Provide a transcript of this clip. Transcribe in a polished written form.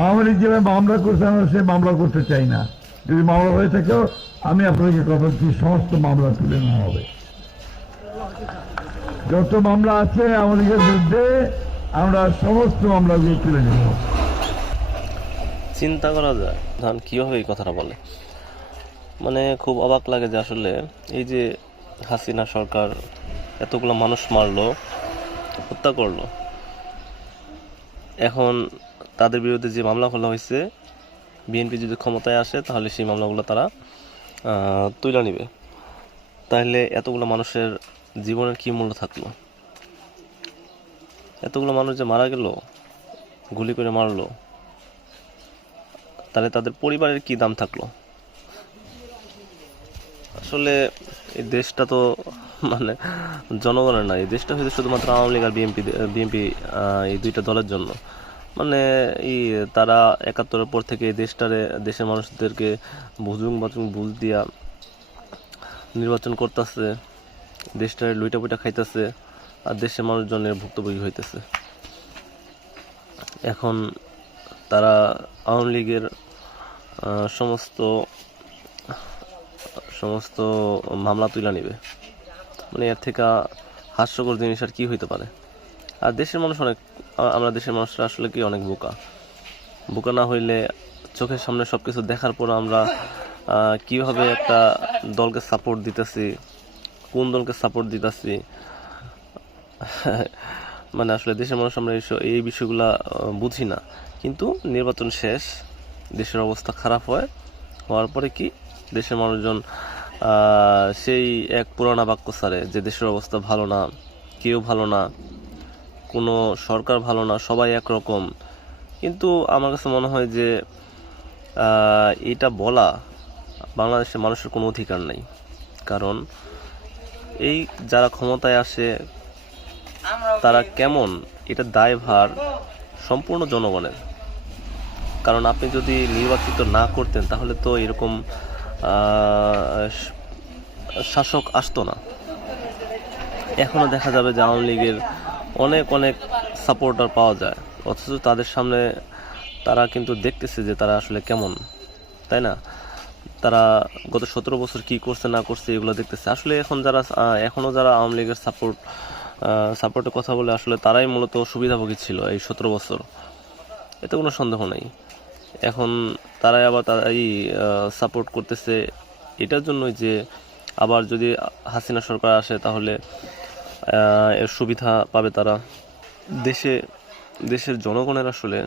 আওয়ামী লীগ যেভাবে মামলা করছে আমরা সে মামলা করতে চাই না। যদি মামলা হয়ে থাকেও আমি আপনাকে কথা দিচ্ছি, সমস্ত মামলা তুলে নেওয়া হবে। যত মামলা আছে আওয়ামী লীগের বিরুদ্ধে আমরা সমস্ত মামলাগুলো তুলে নেব। চিন্তা করা যায় ধান কীভাবে এই কথাটা বলে, মানে খুব অবাক লাগে যে আসলে এই যে হাসিনা সরকার এতগুলো মানুষ মারলো, হত্যা করলো, এখন তাদের বিরুদ্ধে যে মামলা খোলা হয়েছে, বিএনপি যদি ক্ষমতায় আসে তাহলে সেই মামলাগুলো তারা তুলে নিবে। তাহলে এতগুলো মানুষের জীবনের কী মূল্য থাকলো? এতগুলো মানুষ যে মারা গেল, গুলি করে মারলো, তাহলে তাদের পরিবারের কি দাম থাকলো? আসলে এই দেশটা তো মানে জনগণের না, এই দেশটা হয়তো শুধুমাত্র আওয়ামী লীগ আর বিএনপি এই দুইটা দলের জন্য। মানে এই তারা ৭১-এর পর থেকে এই দেশের মানুষদেরকে বুঝুং বুঝ দিয়া নির্বাচন করতেছে, দেশটার লুইটা পুইটা খাইতেছে, আর দেশের মানুষজনের ভুক্তভোগী হইতেছে। এখন তারা আওয়ামী লীগের সমস্ত মামলা তুলে নিবে, মানে এর থেকে হাস্যকর জিনিস আর কি হইতে পারে? আর দেশের মানুষ আমরা দেশের মানুষরা আসলে কি অনেক বোকা না হইলে চোখের সামনে সবকিছু দেখার পর আমরা কিভাবে একটা দলকে সাপোর্ট দিতেছি, কোন দলকে সাপোর্ট দিতেছি, মানে আসলে দেশের মানুষ আমরা এই বিষয়গুলা বুঝি না। কিন্তু নির্বাচন শেষ, দেশের অবস্থা খারাপ হওয়ার পরে কি দেশের মানুষজন সেই এক পুরানা বাক্য ছাড়ে যে দেশের অবস্থা ভালো না, কেউ ভালো না, কোনো সরকার ভালো না, সবাই একরকম। কিন্তু আমার কাছে মনে হয় যে এটা বলা বাংলাদেশের মানুষের কোনো অধিকার নেই। কারণ এই যারা ক্ষমতায় আসে তারা কেমন, এটা দায়ভার সম্পূর্ণ জনগণের। কারণ আপনি যদি নির্বাচিত না করতেন তাহলে তো এরকম শাসক আসতো না। এখনও দেখা যাবে যে আওয়ামী লীগের অনেক সাপোর্টার পাওয়া যায়, অথচ তাদের সামনে তারা কিন্তু দেখতেছে যে তারা আসলে কেমন, তাই না? তারা গত 17 বছর কি করছে না করছে এগুলো দেখতেছে। আসলে এখনও যারা আওয়ামী লীগের সাপোর্টের কথা বলে আসলে তারাই মূলত সুবিধাভোগী ছিল এই 17 বছর, এতে কোনো সন্দেহ নেই। এখন তারাই আবার তারাই সাপোর্ট করতেছে এটার জন্যই যে আবার যদি হাসিনা সরকার আসে তাহলে এর সুবিধা পাবে তারা। দেশের জনগণের আসলে